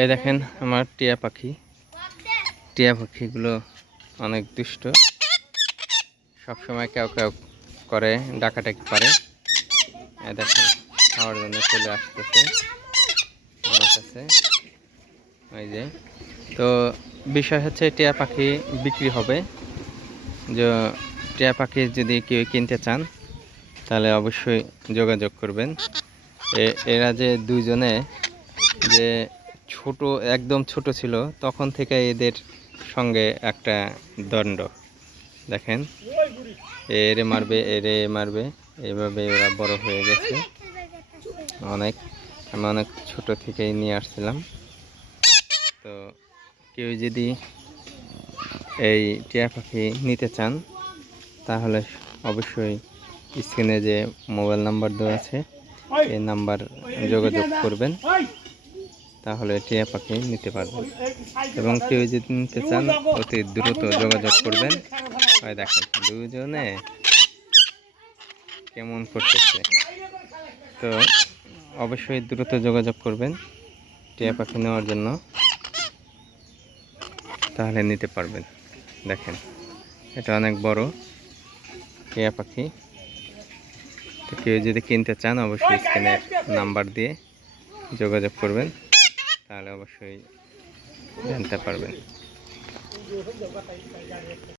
এই দেখেন আমার টিয়া পাখি। টিয়া পাখিগুলো অনেক দুষ্ট। সবসময় কেউ কেউ করে ডাকাটাকি পারে এই দেখেন, খাওয়ার জন্য চলে আসতেছে আমার কাছে। ওই যে, তো বিষয় হচ্ছে টিয়া পাখি বিক্রি হবে। যে টিয়া পাখি যদি কেউ কিনতে চান, তাহলে অবশ্যই যোগাযোগ করবেন। এরা যে দুইজনে যে ছোট, একদম ছোট ছিল, তখন থেকে এদের সঙ্গে একটা দণ্ড। দেখেন, এরে মারবে এরে মারবে এইভাবে ওরা বড় হয়ে গেছে। অনেক, আমি অনেক ছোট থেকেই নিয়ে আসছিলাম। তো কেউ যদি এই টিয়া পাখি নিতে চান, তাহলে অবশ্যই স্ক্রিনে যে মোবাইল নাম্বার দেওয়া আছে, এই নাম্বার যোগাযোগ করবেন। তাহলে টিয়া পাখি নিতে পারবেন। এবং কেউ যদি নিতে চান, অতি দ্রুত যোগাযোগ করবেন। দেখেন, দুজনে কেমন করতেছে। তো অবশ্যই দ্রুত যোগাযোগ করবেন টিয়া পাখি নেওয়ার জন্য। তাহলে নিতে পারবেন। দেখেন, এটা অনেক বড় টিয়া পাখি। তো কেউ যদি কিনতে চান, অবশ্যই স্ক্রিনের নাম্বার দিয়ে যোগাযোগ করবেন। তাহলে অবশ্যই জানতে পারবেন।